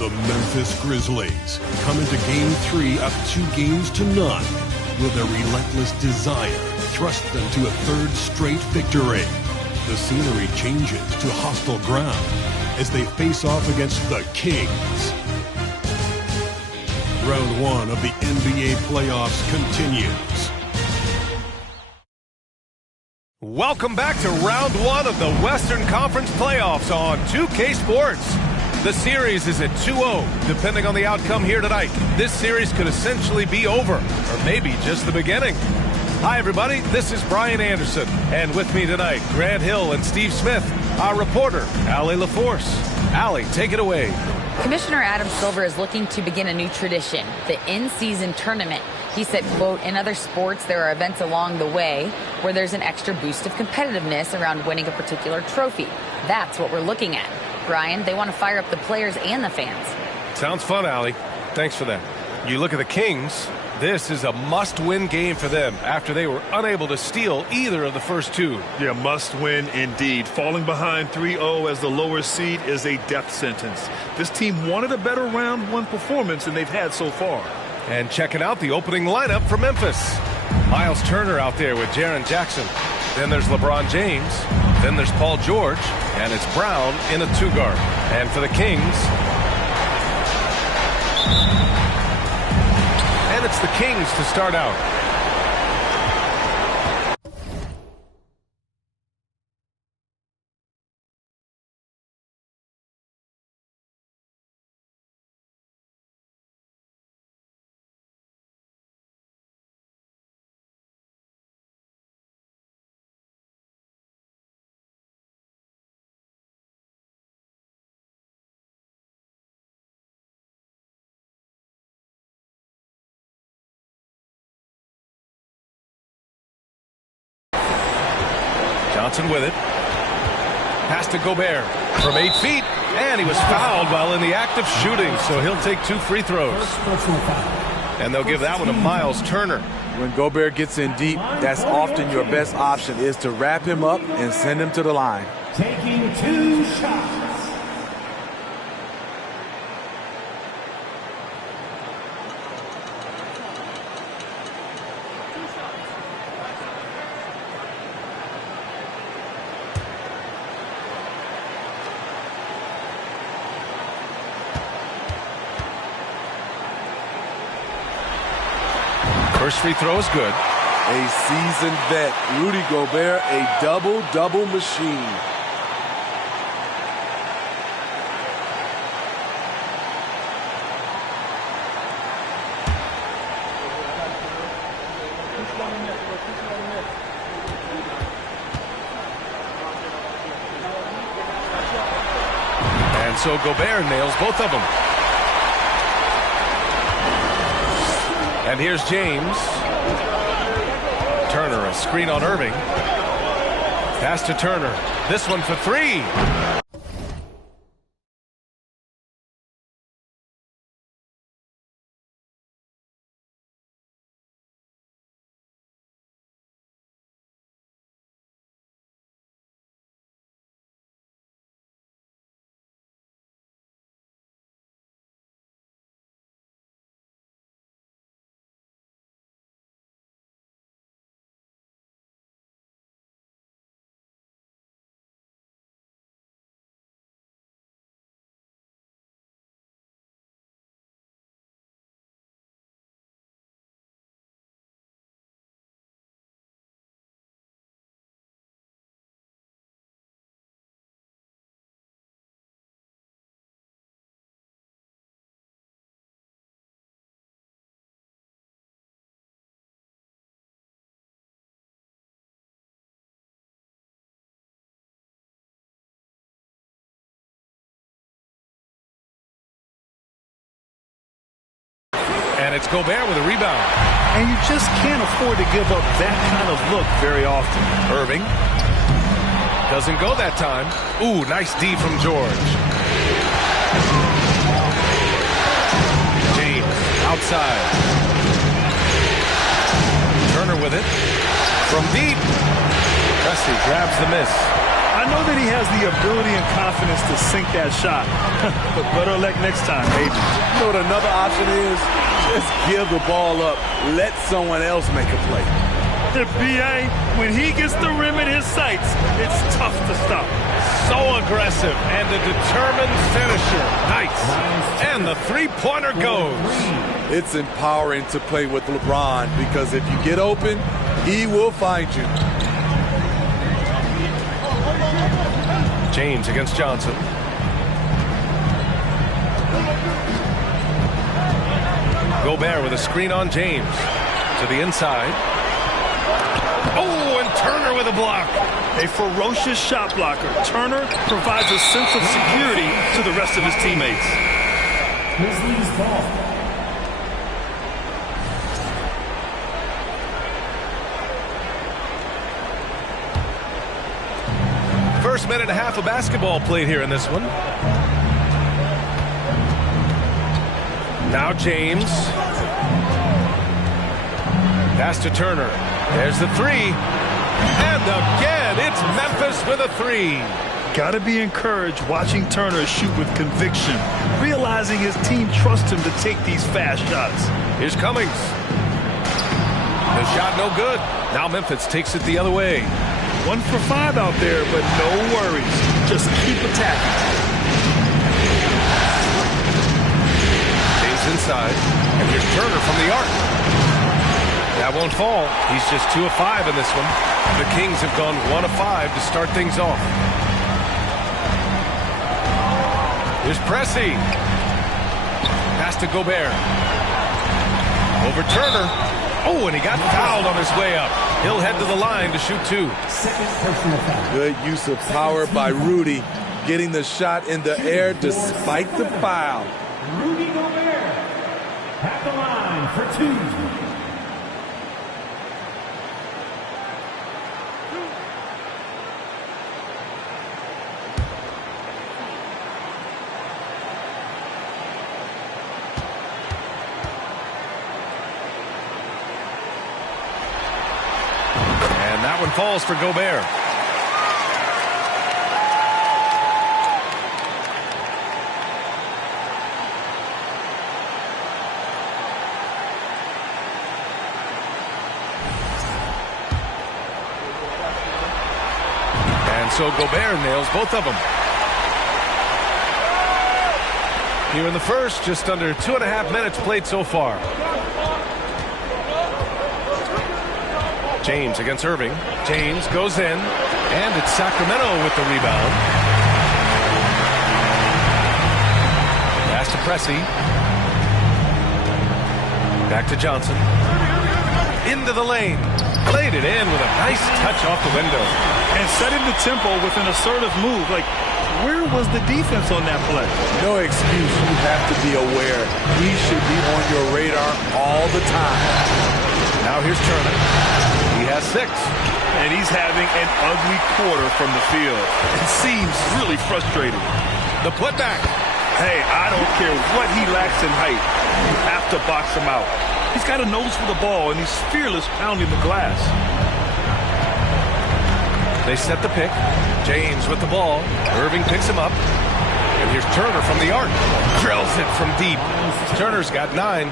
The Memphis Grizzlies come into Game 3 up 2-0. Will their relentless desire thrust them to a third straight victory? The scenery changes to hostile ground as they face off against the Kings. Round 1 of the NBA playoffs continues. Welcome back to round 1 of the Western Conference playoffs on 2K Sports. The series is at 2-0. Depending on the outcome here tonight, this series could essentially be over, or maybe just the beginning. Hi, everybody. This is Brian Anderson, and with me tonight, Grant Hill and Steve Smith, our reporter, Allie LaForce. Allie, take it away. Commissioner Adam Silver is looking to begin a new tradition, the in-season tournament. He said, quote, in other sports, there are events along the way where there's an extra boost of competitiveness around winning a particular trophy. That's what we're looking at. Brian, they want to fire up the players and the fans. Sounds fun, Allie. Thanks for that. You look at the Kings, this is a must-win game for them after they were unable to steal either of the first two. Yeah, must-win indeed. Falling behind 3-0 as the lower seed is a death sentence. This team wanted a better round 1 performance than they've had so far. And checking out the opening lineup for Memphis. Miles Turner out there with Jaren Jackson. Then there's LeBron James. Then there's Paul George. And it's Brown in a 2-guard. And for the Kings, and it's the Kings to start out. Johnson with it. Pass to Gobert from 8 feet. And he was fouled while in the act of shooting, so he'll take 2 free throws. And they'll give that one to Miles Turner. When Gobert gets in deep, that's often your best option, is to wrap him up and send him to the line. Taking 2 shots. First free throw is good. A seasoned vet, Rudy Gobert, a double-double machine. And so Gobert nails both of them. And here's James. Turner, a screen on Irving. Pass to Turner. This one for 3. And it's Gobert with a rebound. And you just can't afford to give up that kind of look very often. Irving. Doesn't go that time. Ooh, nice D from George. James outside. Turner with it. From deep. Presti grabs the miss. I know that he has the ability and confidence to sink that shot, but better luck next time, maybe. You know what another option is? Just give the ball up. Let someone else make a play. The BA, when he gets the rim in his sights, it's tough to stop. So aggressive and a determined finisher. Nice. And the three-pointer goes. It's empowering to play with LeBron because if you get open, he will find you. James against Johnson. Gobert with a screen on James. To the inside. Oh, and Turner with a block. A ferocious shot blocker. Turner provides a sense of security to the rest of his teammates. Grizzlies ball. First minute and a half of basketball played here in this one. Now James. Pass to Turner. There's the three. And again, it's Memphis with a three. Got to be encouraged watching Turner shoot with conviction, realizing his team trusts him to take these fast shots. Here's Cummings. The shot no good. Now Memphis takes it the other way. 1 for 5 out there, but no worries. Just keep attacking. James inside. And here's Turner from the arc. That won't fall. He's just 2 of 5 in this one. The Kings have gone 1 of 5 to start things off. Here's Pressey. Pass to Gobert. Over Turner. Oh, and he got fouled on his way up. He'll head to the line to shoot 2. Second personal foul. Good use of power by Rudy, getting the shot in the air despite the foul. Rudy Gobert at the line for 2. That one falls for Gobert. And so Gobert nails both of them. Here in the first, just under 2.5 minutes played so far. James against Irving. James goes in, and it's Sacramento with the rebound. Pass to Pressey. Back to Johnson. Into the lane. Played it in with a nice touch off the window. And setting the tempo with an assertive move. Like, where was the defense on that play? No excuse. You have to be aware. He should be on your radar all the time. Now here's Turner. He has 6. And he's having an ugly quarter from the field. It seems really frustrating. The putback. Hey, I don't care what he lacks in height. You have to box him out. He's got a nose for the ball, and he's fearless pounding the glass. They set the pick. James with the ball. Irving picks him up. And here's Turner from the arc. Drills it from deep. Turner's got 9.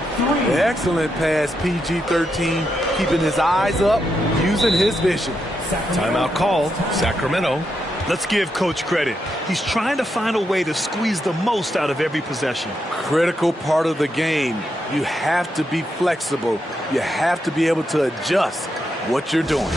Excellent pass, PG-13. Keeping his eyes up, using his vision. Timeout called. Sacramento. Let's give Coach credit. He's trying to find a way to squeeze the most out of every possession. Critical part of the game. You have to be flexible. You have to be able to adjust what you're doing.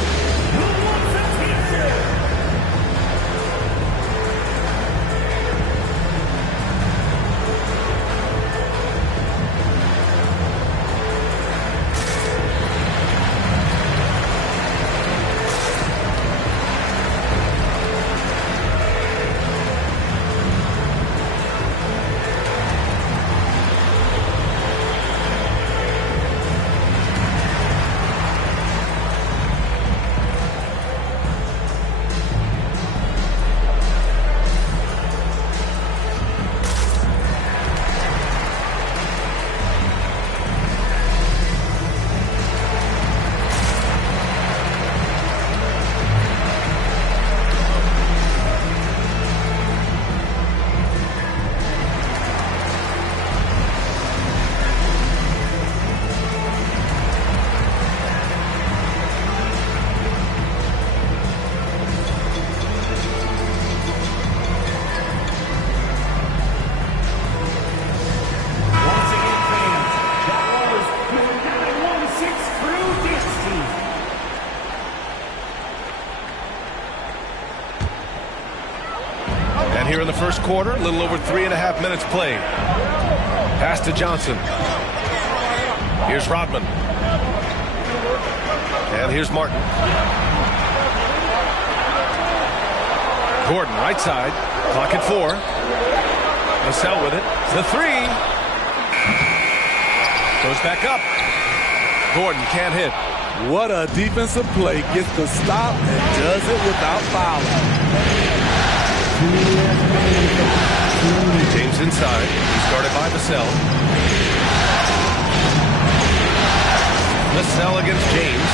the first quarter. A little over 3.5 minutes played. Pass to Johnson. Here's Rodman. And here's Martin. Gordon, right side. Clock at 4. Vassell with it. The 3. Goes back up. Gordon can't hit. What a defensive play. Gets the stop and does it without fouling. James inside. Started by Vassell. Vassell against James.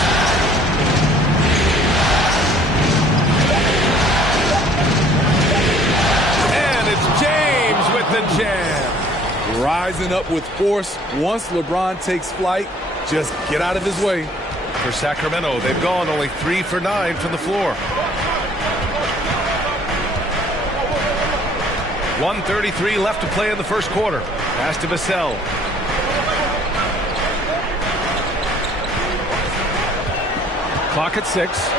And it's James with the jam. Rising up with force. Once LeBron takes flight, just get out of his way. For Sacramento, they've gone only 3 for 9 from the floor. 1:33 left to play in the first quarter. Pass to Vassell. Clock at 6.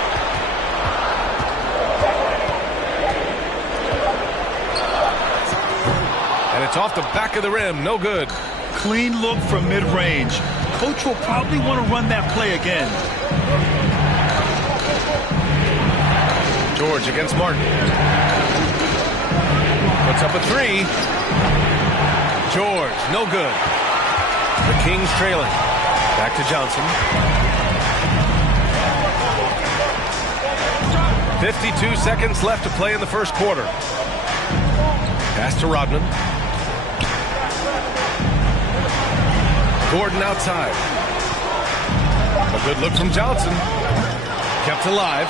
And it's off the back of the rim. No good. Clean look from mid-range. Coach will probably want to run that play again. George against Martin. Puts up a 3. George, no good. The Kings trailing. Back to Johnson. 52 seconds left to play in the first quarter. Pass to Rodman. Gordon outside. A good look from Johnson. Kept alive.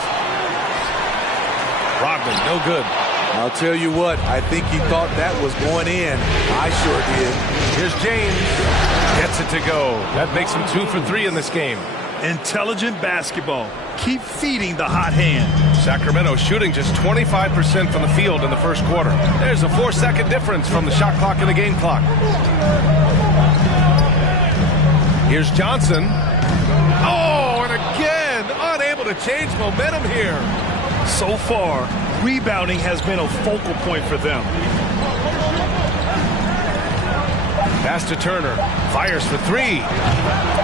Rodman, no good. I'll tell you what, I think he thought that was going in. I sure did. Here's James. Gets it to go. That makes him 2 for 3 in this game. Intelligent basketball. Keep feeding the hot hand. Sacramento shooting just 25% from the field in the first quarter. There's a 4-second difference from the shot clock and the game clock. Here's Johnson. Oh, and again, unable to change momentum here. So far, rebounding has been a focal point for them. Pass to Turner. Fires for 3.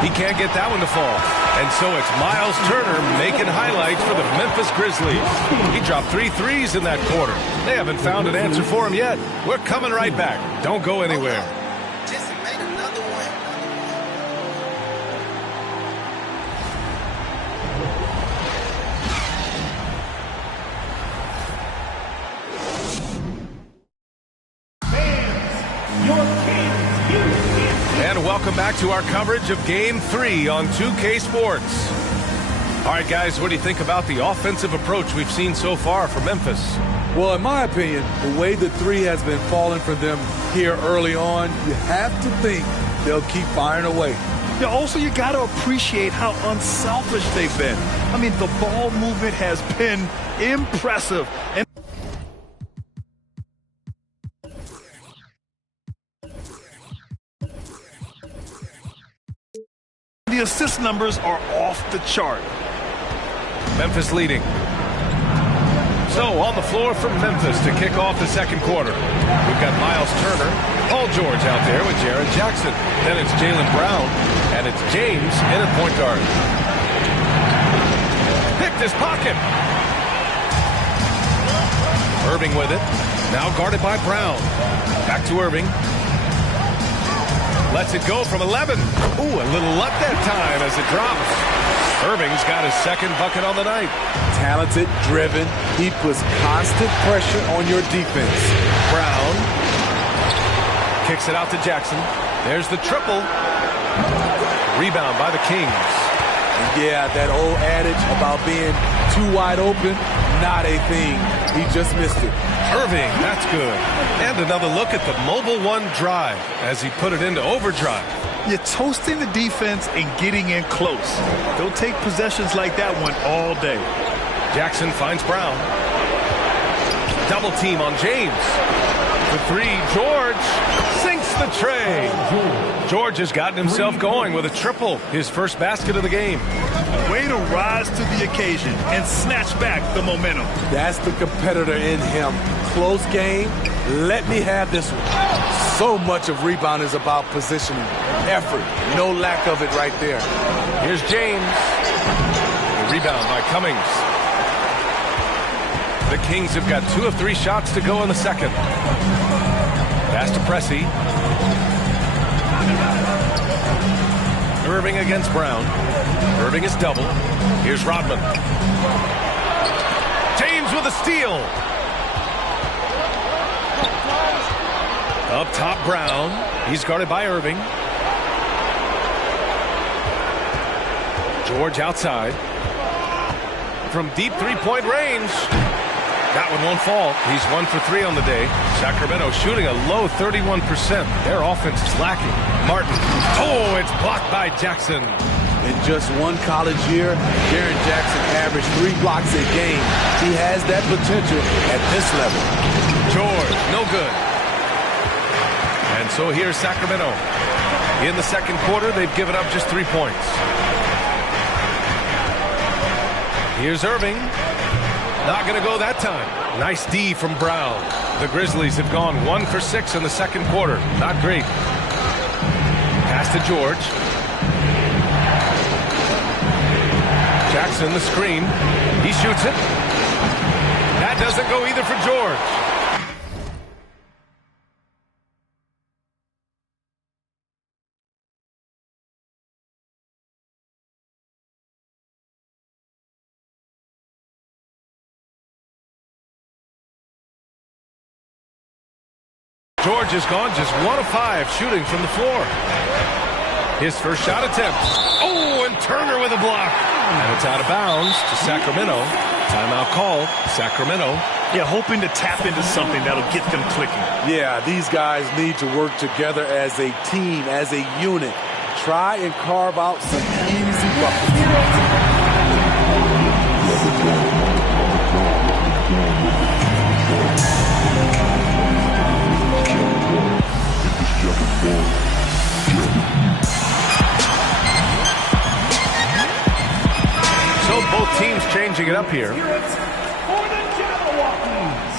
He can't get that one to fall. And so it's Miles Turner making highlights for the Memphis Grizzlies. He dropped 3 threes in that quarter. They haven't found an answer for him yet. We're coming right back. Don't go anywhere. Welcome back to our coverage of Game 3 on 2K Sports. All right, guys, what do you think about the offensive approach we've seen so far for Memphis? Well, in my opinion, the way the 3 has been falling for them here early on, you have to think they'll keep firing away. Yeah, also, you got to appreciate how unselfish they've been. I mean, the ball movement has been impressive. And the assist numbers are off the chart. Memphis leading. So on the floor from Memphis to kick off the second quarter. We've got Miles Turner, Paul George out there with Jaren Jackson. Then it's Jaylen Brown, and it's James in at point guard. Picked his pocket. Irving with it. Now guarded by Brown. Back to Irving. Lets it go from 11. Ooh, a little luck that time as it drops. Irving's got his second bucket on the night. Talented, driven. He puts constant pressure on your defense. Brown kicks it out to Jackson. There's the triple. Rebound by the Kings. And yeah, that old adage about being too wide open, not a thing. He just missed it. Irving, that's good. And another look at the Mobile One drive as he put it into overdrive. You're toasting the defense and getting in close. They'll take possessions like that one all day. Jackson finds Brown. Double team on James. For 3, George sinks the tray. George has gotten himself going with a triple, his first basket of the game. Way to rise to the occasion and snatch back the momentum. That's the competitor in him. close game. Let me have this one. So much of rebound is about positioning, effort. No lack of it right there. Here's James. The rebound by Cummings. The Kings have got 2 of 3 shots to go in the second. Pass to Pressey. Irving against Brown. Irving is double. Here's Rodman. James with a steal. Up top, Brown. He's guarded by Irving. George outside. From deep three-point range. That one won't fall. He's 1 for 3 on the day. Sacramento shooting a low 31%. Their offense is lacking. Martin. Oh, it's blocked by Jackson. In just one college year, Jaren Jackson averaged 3 blocks a game. He has that potential at this level. George, no good. And so here's Sacramento. In the second quarter, they've given up just 3 points. Here's Irving. Not going to go that time. Nice D from Brown. The Grizzlies have gone 1 for 6 in the second quarter. Not great. Pass to George. Jackson, the screen. He shoots it. That doesn't go either for George. George has gone just 1 of 5 shooting from the floor. His first shot attempt. Oh, and Turner with a block. And it's out of bounds to Sacramento. Timeout called. Sacramento. Yeah, hoping to tap into something that'll get them clicking. Yeah, these guys need to work together as a team, as a unit. Try and carve out some easy buckets. So both teams changing it up here. For the Jabberwockies.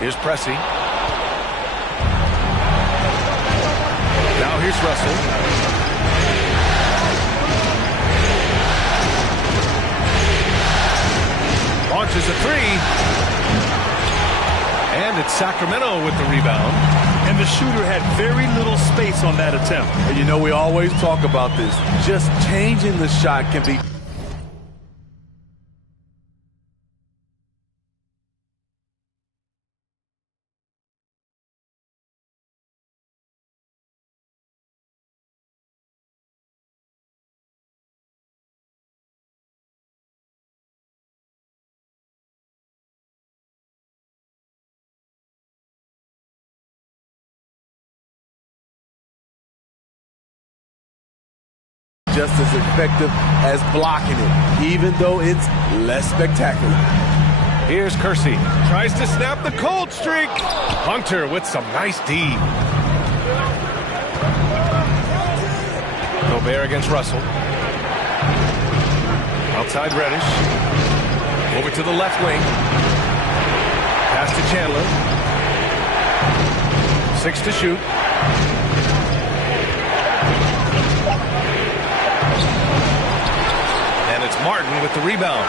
Here's Pressey. Now here's Russell. Launches a 3. And it's Sacramento with the rebound. And the shooter had very little space on that attempt. And you know, we always talk about this. Just changing the shot can be... just as effective as blocking it, even though it's less spectacular. Here's Kersey. Tries to snap the cold streak. Hunter with some nice D. Gobert against Russell. Outside Reddish. Over to the left wing. Pass to Chandler. 6 to shoot. And it's Martin with the rebound.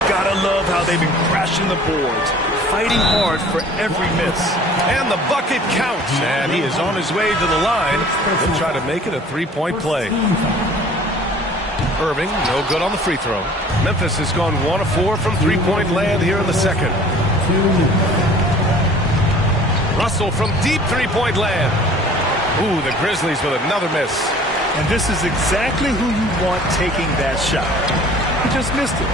Gotta love how they've been crashing the boards, fighting hard for every miss. And the bucket counts. And he is on his way to the line. He'll try to make it a 3-point play. Irving, no good on the free throw. Memphis has gone 1 of 4 from 3-point land here in the second. Russell from deep 3-point land. Ooh, the Grizzlies with another miss. And this is exactly who you want taking that shot. He just missed it.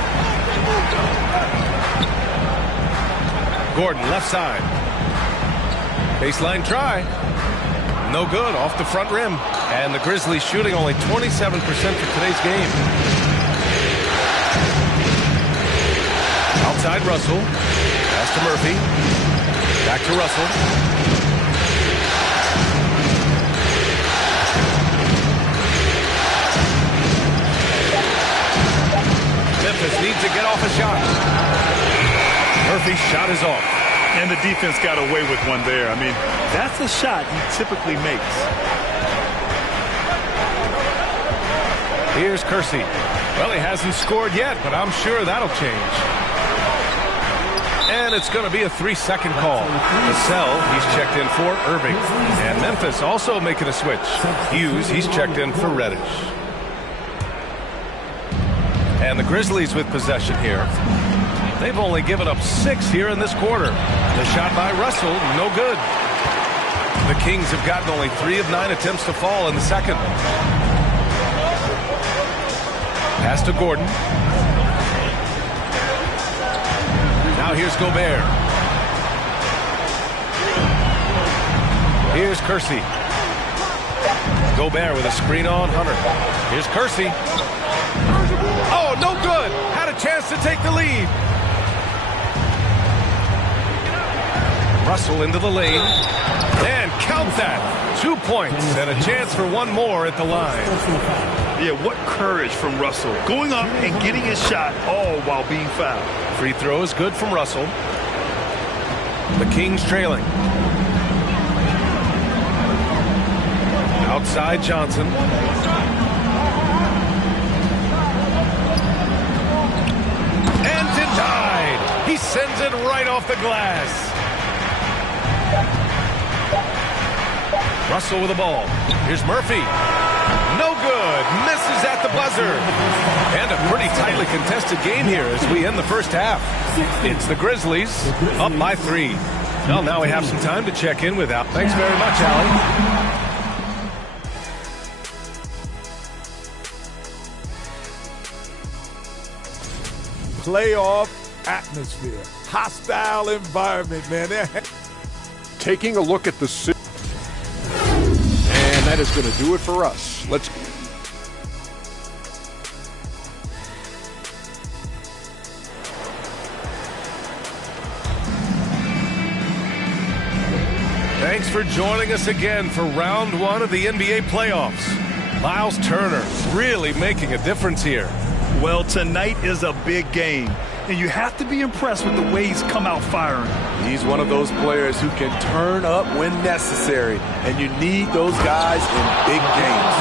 Gordon, left side. Baseline try. No good, off the front rim. And the Grizzlies shooting only 27% for today's game. Outside Russell. Pass to Murphy. Back to Russell. Memphis needs to get off a shot. Murphy's shot is off. And the defense got away with one there. I mean, that's a shot he typically makes. Here's Kersey. Well, he hasn't scored yet, but I'm sure that'll change. And it's going to be a 3-second call. Vassell, he's checked in for Irving. And Memphis also making a switch. Hughes, he's checked in for Reddish. And the Grizzlies with possession here. They've only given up 6 here in this quarter. The shot by Russell, no good. The Kings have gotten only 3 of 9 attempts to fall in the second. Pass to Gordon. Now here's Gobert. Here's Kersey. Gobert with a screen on Hunter. Here's Kersey. Oh, no good. Had a chance to take the lead. Russell into the lane. And count that. 2 points and a chance for one more at the line. Yeah, what courage from Russell. Going up and getting his shot all while being fouled. Free throw is good from Russell. The Kings trailing. Outside Johnson. And denied. He sends it right off the glass. Russell with the ball. Here's Murphy. No good. Misses at the buzzer. And a pretty tightly contested game here as we end the first half. It's the Grizzlies up by 3. Well, now we have some time to check in with Al. Thanks very much, Allie. Playoff atmosphere. Hostile environment, man. Taking a look at the city. And that is going to do it for us. Let's. Thanks for joining us again for round 1 of the NBA playoffs. Miles Turner really making a difference here. Well, tonight is a big game, and you have to be impressed with the way he's come out firing. He's one of those players who can turn up when necessary, and you need those guys in big games.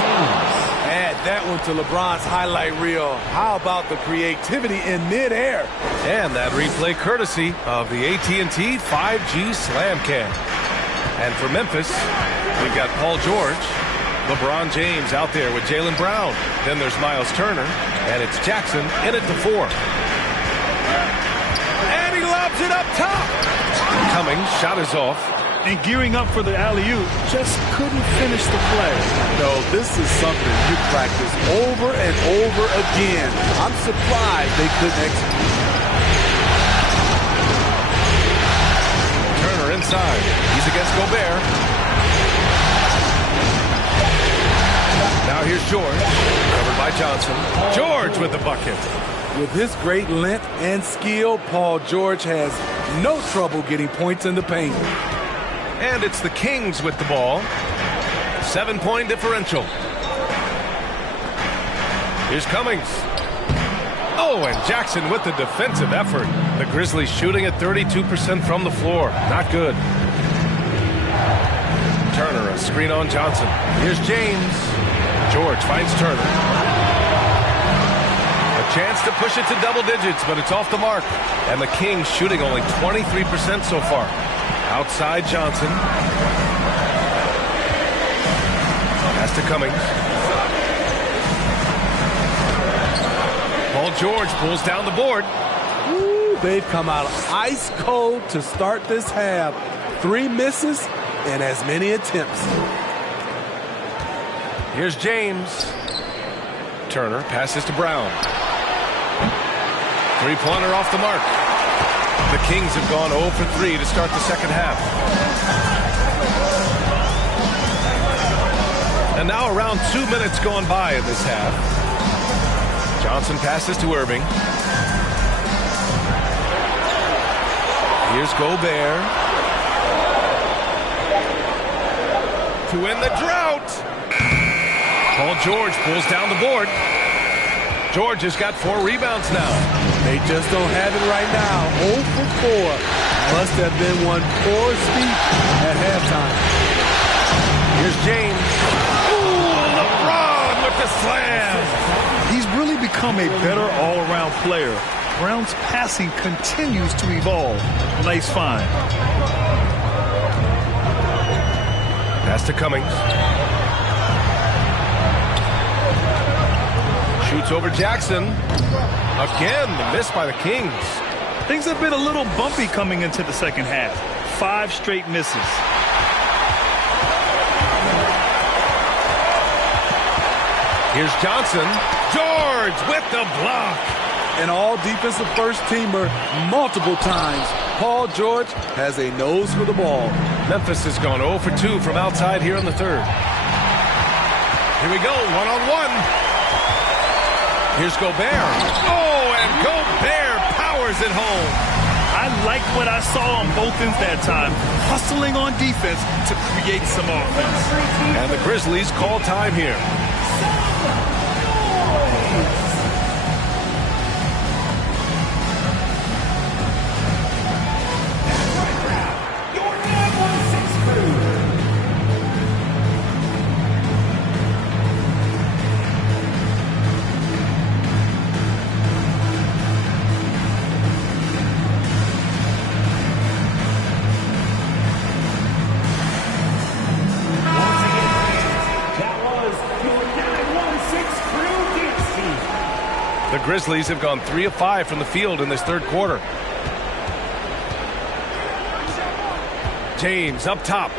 Add that one to LeBron's highlight reel. How about the creativity in midair? And that replay courtesy of the AT&T 5G Slam Cam. And for Memphis, we've got Paul George, LeBron James out there with Jaylen Brown. Then there's Miles Turner, and it's Jackson in it to 4. And he lobs it up top. Cummings, shot is off. And gearing up for the alley-oop, just couldn't finish the play. No, this is something you practice over and over again. I'm surprised they couldn't execute. Turner inside. He's against Gobert. Now here's George, covered by Johnson. George with the bucket. With his great length and skill, Paul George has no trouble getting points in the paint. And it's the Kings with the ball. 7-point differential. Here's Cummings. Oh, and Jackson with the defensive effort. The Grizzlies shooting at 32% from the floor. Not good. Turner, a screen on Johnson. Here's James. George finds Turner. A chance to push it to double digits, but it's off the mark. And the Kings shooting only 23% so far. Outside Johnson. Pass to Cummings. Paul George pulls down the board. Ooh, they've come out ice cold to start this half. 3 misses and as many attempts. Here's James. Turner passes to Brown. Three-pointer off the mark. The Kings have gone 0 for 3 to start the second half. And now around 2 minutes gone by in this half. Johnson passes to Irving. Here's Gobert. To win the drought. Paul George pulls down the board. George has got 4 rebounds now. They just don't have it right now. 0 for 4. Must have been one poor speech at halftime. Here's James. Ooh, LeBron with the slam. He's really become a better all-around player. Brown's passing continues to evolve. Nice find. Pass to Cummings. Shoots over Jackson. Again, the miss by the Kings. Things have been a little bumpy coming into the second half. 5 straight misses. Here's Johnson. George with the block. An all-defensive first-teamer multiple times. Paul George has a nose for the ball. Memphis has gone 0 for 2 from outside here in the third. Here we go, one-on-one. Here's Gobert. Oh, and Gobert powers it home. I like what I saw on both ends that time. Hustling on defense to create some offense. And the Grizzlies call time here. The Grizzlies have gone 3 of 5 from the field in this third quarter. James up top.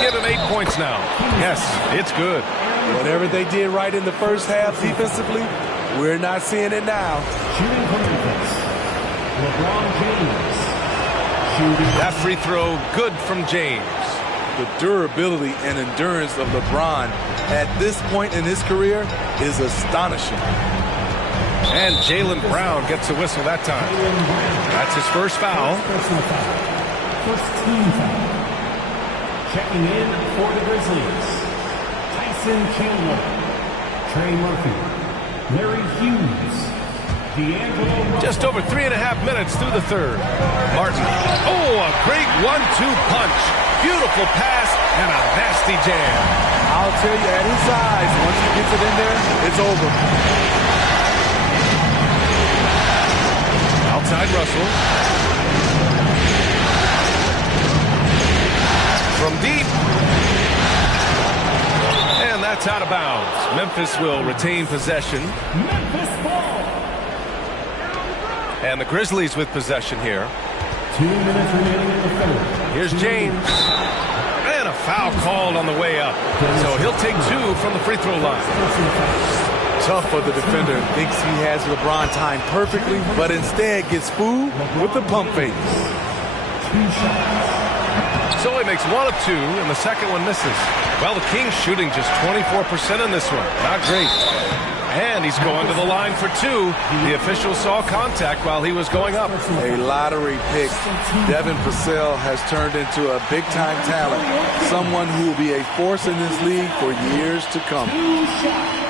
Give him 8 points now. Yes, it's good. Whatever they did right in the first half defensively, we're not seeing it now. Shooting for Memphis, LeBron James. Shooting. That free throw good from James. The durability and endurance of LeBron at this point in his career is astonishing. And Jaylen Brown gets a whistle that time. That's his first foul. First team foul. Checking in for the Grizzlies, Tyson Chandler, Trey Murphy, Larry Hughes, D'Angelo. Just over 3.5 minutes through the third. Martin. Oh, a great 1-2 punch. Beautiful pass and a nasty jam. I'll tell you, at his size, once he gets it in there, it's over. Outside Russell. From deep. And that's out of bounds. Memphis will retain possession. Memphis ball. And the Grizzlies with possession here. 2 minutes remaining in the third. Here's James. And a foul called on the way up. So he'll take 2 from the free throw line. Tough for the defender. Thinks he has LeBron timed perfectly, but instead gets fooled with the pump fake. 2 shots. So he makes 1 of 2, and the second one misses. Well, the Kings shooting just 24% in this one. Not great. And he's going to the line for 2. The official saw contact while he was going up. A lottery pick. Devin Vassell has turned into a big-time talent. Someone who will be a force in this league for years to come. 2 shots.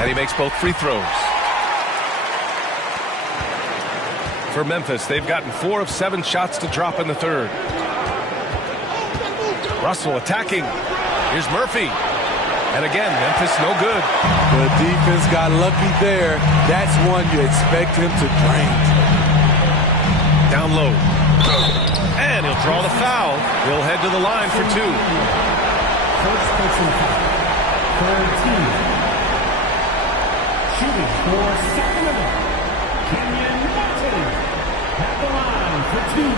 And he makes both free throws. For Memphis, they've gotten 4 of 7 shots to drop in the third. Russell attacking. Here's Murphy. And again, Memphis no good. The defense got lucky there. That's one you expect him to drain. Down low. And he'll draw the foul. He'll head to the line for 2. First personal foul. Third team. Shooting for Sacramento, Kenyon Martin. At the line for two.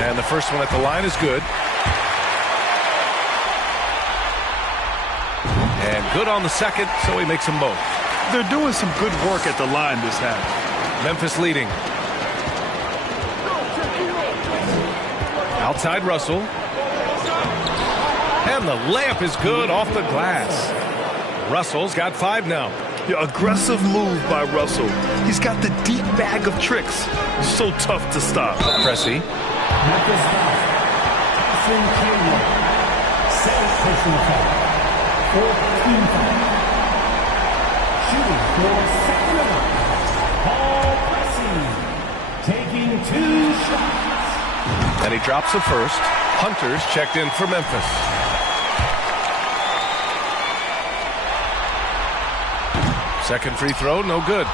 And the first one at the line is good. And good on the second, so he makes them both. They're doing some good work at the line this half. Memphis leading. Outside Russell. And the layup is good off the glass. Russell's got 5 now. Yeah, aggressive move by Russell. He's got the deep bag of tricks. So tough to stop. Pressey. Memphis foul. Tyson Chandler. Second personal foul. Fourth team foul. Shooting for Sacramento, Paul Pressey. Taking 2 shots. And he drops the first. Hunter's checked in for Memphis. Second free throw, no good.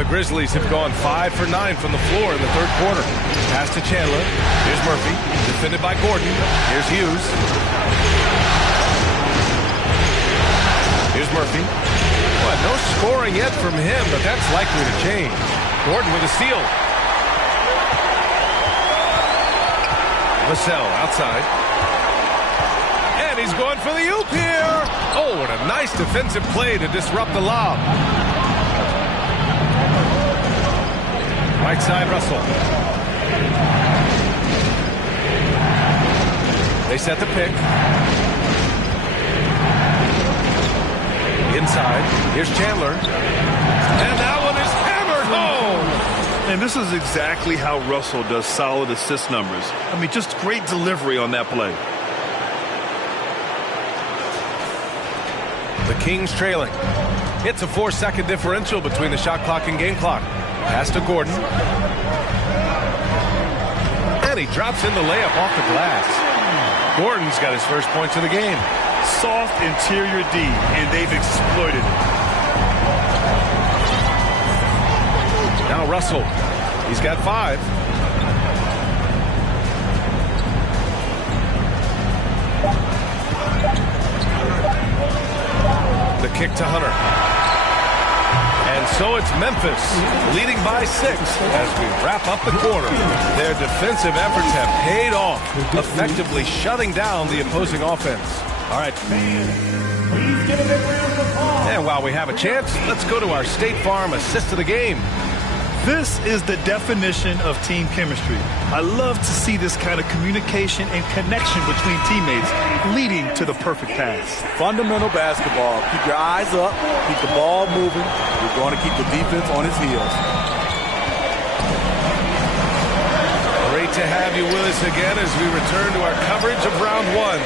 The Grizzlies have gone 5 for 9 from the floor in the third quarter. Pass to Chandler. Here's Murphy. Defended by Gordon. Here's Hughes. Here's Murphy. Well, no scoring yet from him, but that's likely to change. Gordon with a steal. Vassell outside. And he's going for the oop here. Oh, what a nice defensive play to disrupt the lob. Right side, Russell. They set the pick. Inside. Here's Chandler. And that one is hammered home. And this is exactly how Russell does solid assist numbers. I mean, just great delivery on that play. The Kings trailing. It's a 4-second differential between the shot clock and game clock. Pass to Gordon. And he drops in the layup off the glass. Gordon's got his first points of the game. Soft interior D, and they've exploited it. Now Russell. He's got 5. The kick to Hunter. And so it's Memphis leading by 6 as we wrap up the quarter. Their defensive efforts have paid off, effectively shutting down the opposing offense. All right. Please give a big round of applause. And while we have a chance, let's go to our State Farm assist of the game. This is the definition of team chemistry. I love to see this kind of communication and connection between teammates leading to the perfect pass. Fundamental basketball. Keep your eyes up. Keep the ball moving. You're going to keep the defense on its heels. Great to have you with us again as we return to our coverage of round 1.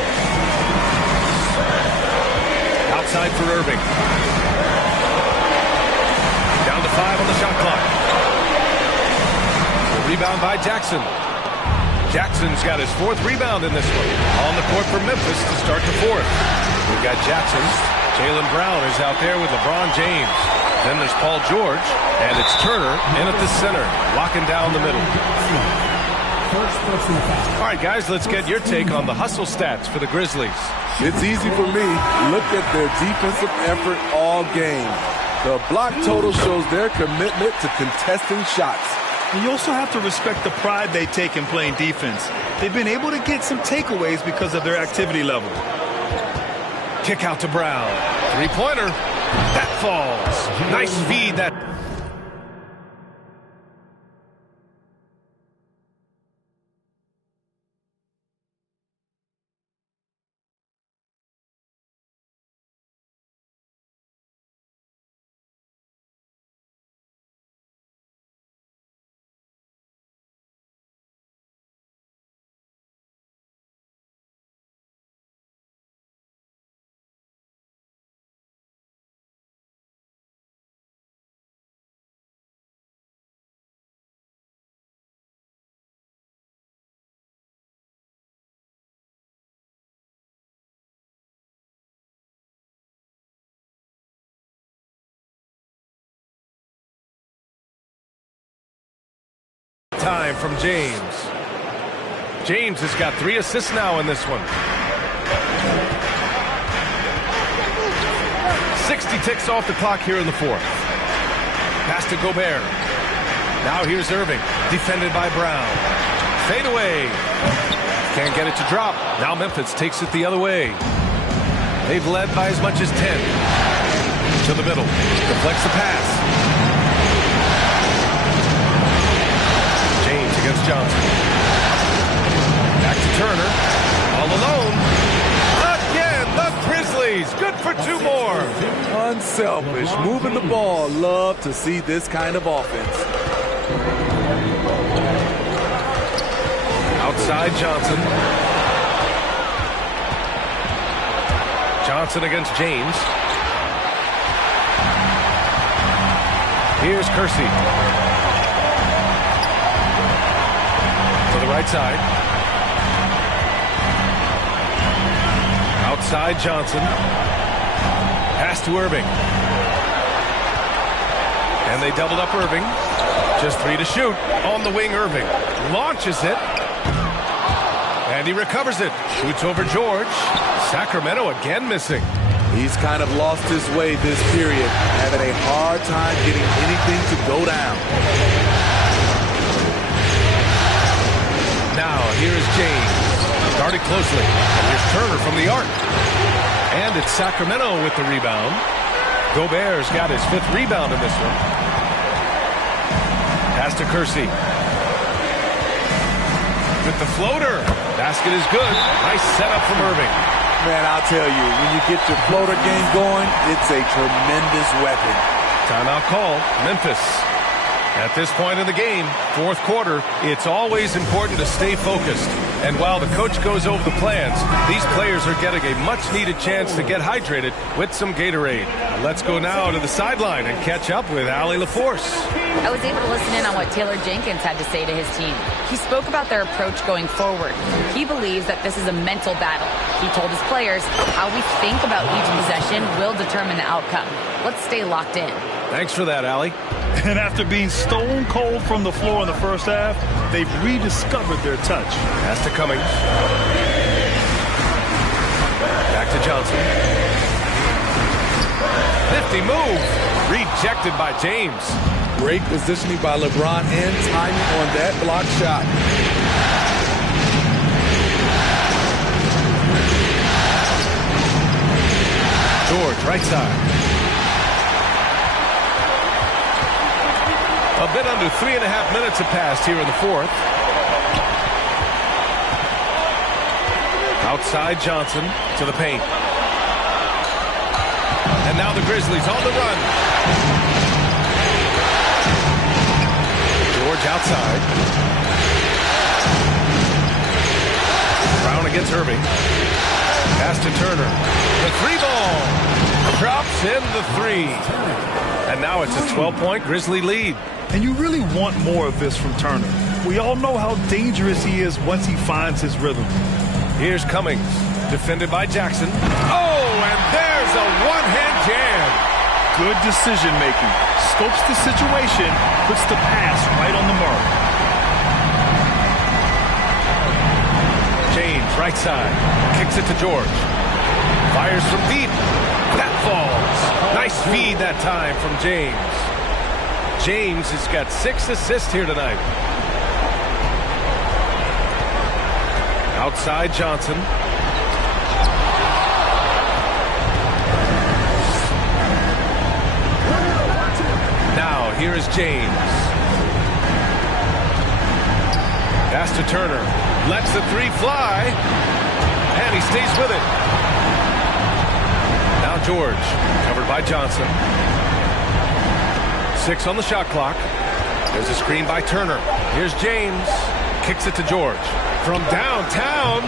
Outside for Irving. Down to 5 on the shot clock. Rebound by Jackson. Jackson's got his 4th rebound in this one. On the court for Memphis to start the 4th. We've got Jackson. Jaylen Brown is out there with LeBron James. Then there's Paul George. And it's Turner in at the center, locking down the middle. All right, guys, let's get your take on the hustle stats for the Grizzlies. It's easy for me. Look at their defensive effort all game. The block total shows their commitment to contesting shots. And you also have to respect the pride they take in playing defense. They've been able to get some takeaways because of their activity level. Kick out to Brown. 3-pointer. That falls. Nice feed that Time from James. James has got 3 assists now in this one. 60 ticks off the clock here in the 4th. Pass to Gobert. Now here's Irving, defended by Brown. Fade away. Can't get it to drop. Now Memphis takes it the other way. They've led by as much as 10. To the middle. Deflects the pass. James against Johnson. Back to Turner. All alone. Again, the Grizzlies. Good for 2 more. Unselfish. Moving the ball. Love to see this kind of offense. Outside Johnson. Johnson against James. Here's Kersey. To the right side. Outside Johnson. Pass to Irving. And they doubled up Irving. Just 3 to shoot. On the wing, Irving launches it. And he recovers it. Shoots over George. Sacramento again missing. He's kind of lost his way this period, having a hard time getting anything to go down. Now, here's James. Guarded closely. And here's Turner from the arc. And it's Sacramento with the rebound. Gobert's got his 5th rebound in this one. Pass to Kersey. With the floater. Basket is good. Nice setup from Irving. Man, I'll tell you, when you get your floater game going, it's a tremendous weapon. Timeout call, Memphis. At this point in the game, 4th quarter, it's always important to stay focused. And while the coach goes over the plans, these players are getting a much-needed chance to get hydrated with some Gatorade. Let's go now to the sideline and catch up with Allie LaForce. I was able to listen in on what Taylor Jenkins had to say to his team. He spoke about their approach going forward. He believes that this is a mental battle. He told his players how we think about each possession will determine the outcome. Let's stay locked in. Thanks for that, Allie. And after being stone cold from the floor in the first half, they've rediscovered their touch. Pass to Cummings. Back to Johnson. 50 move. Rejected by James. Great positioning by LeBron and timing on that block shot. George, right side. A bit under 3.5 minutes have passed here in the 4th. Outside Johnson to the paint. And now the Grizzlies on the run. George outside. Brown against Irving. Pass to Turner. The 3-ball. Drops in the 3. And now it's a 12-point Grizzly lead. And you really want more of this from Turner. We all know how dangerous he is once he finds his rhythm. Here's Cummings, defended by Jackson. Oh, and there's a one-hand jam. Good decision-making. Scopes the situation, puts the pass right on the mark. James, right side, kicks it to George. Fires from deep. That falls. Nice feed that time from James. James has got 6 assists here tonight. Outside Johnson. Now here is James. Pass to Turner. Lets the 3 fly. And he stays with it. Now George. Covered by Johnson. 6 on the shot clock. There's a screen by Turner. Here's James. Kicks it to George. From downtown.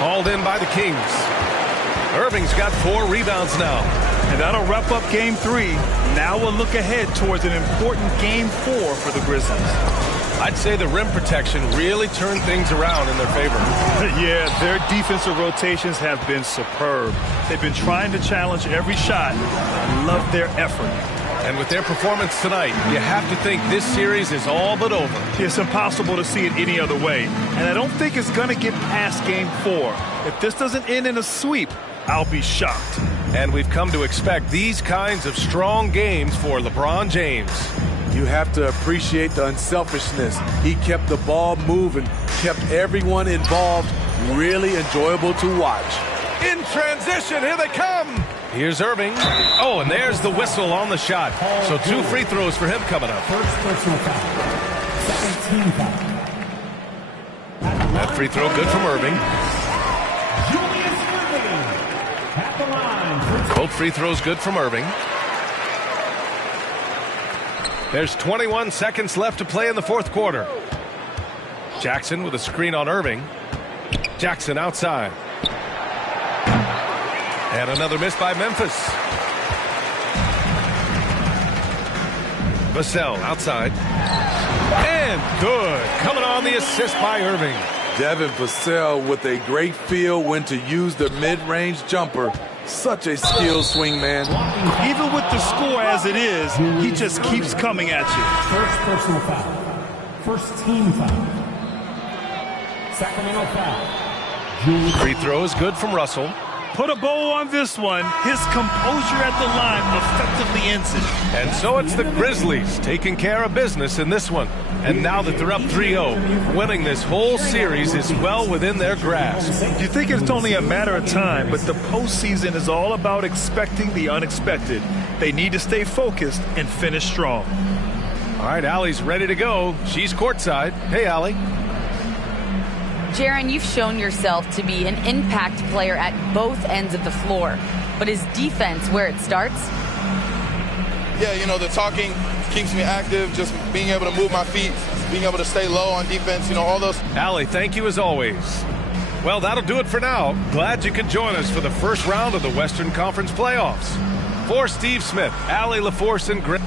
Hauled in by the Kings. Irving's got 4 rebounds now. And that'll wrap up Game 3. Now we'll look ahead towards an important Game 4 for the Grizzlies. I'd say the rim protection really turned things around in their favor. Yeah, their defensive rotations have been superb. They've been trying to challenge every shot. I love their effort. And with their performance tonight, you have to think this series is all but over. It's impossible to see it any other way. And I don't think it's going to get past Game 4. If this doesn't end in a sweep, I'll be shocked. And we've come to expect these kinds of strong games for LeBron James. You have to appreciate the unselfishness. He kept the ball moving, kept everyone involved, really enjoyable to watch. In transition, here they come. Here's Irving. Oh, and there's the whistle on the shot. So 2 free throws for him coming up. First personal foul. Second team foul. That free throw good from Irving. Julius Irving at the line. Both free throws good from Irving. There's 21 seconds left to play in the fourth quarter. Jackson with a screen on Irving. Jackson outside. And another miss by Memphis. Vassell outside. And good. Coming on the assist by Irving. Devin Vassell with a great feel when to use the mid-range jumper. Such a skilled swing man. Even with the score as it is, he just keeps coming at you. First personal foul. First team foul. Sacramento foul. Free throw is good from Russell. Put a bow on this one. His composure at the line effectively ends it. And so it's the Grizzlies taking care of business in this one. And now that they're up 3-0, winning this whole series is well within their grasp. You think it's only a matter of time, but the postseason is all about expecting the unexpected. They need to stay focused and finish strong. All right, Allie's ready to go. She's courtside. Hey, Allie. Jaren, you've shown yourself to be an impact player at both ends of the floor. But is defense where it starts? Yeah, you know, the talking keeps me active, just being able to move my feet, being able to stay low on defense, you know, all those. Allie, thank you as always. Well, that'll do it for now. Glad you could join us for the first round of the Western Conference playoffs. For Steve Smith, Allie LaForce, and Greg.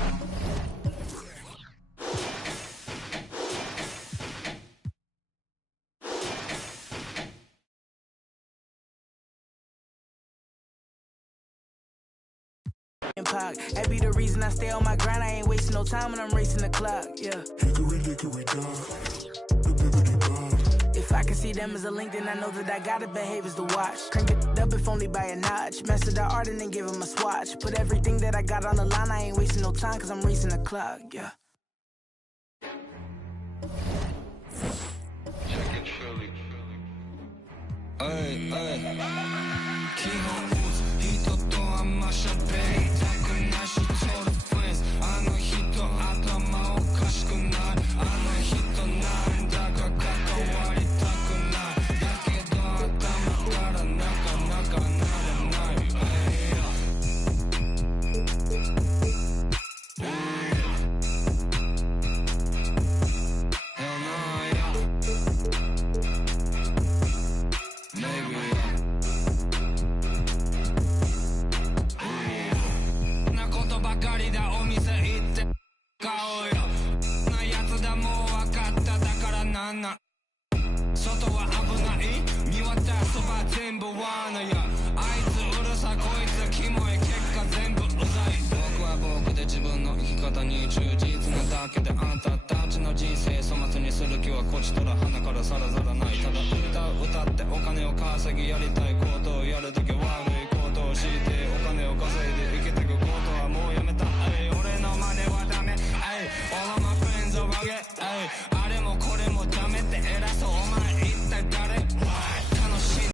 That be the reason I stay on my grind. I ain't wasting no time when I'm racing the clock. Yeah. If I can see them as a link, then I know that I gotta behave as the watch. Crank it up if only by a notch. Master the art and then give him a swatch. Put everything that I got on the line. I ain't wasting no time cause I'm racing the clock. Yeah.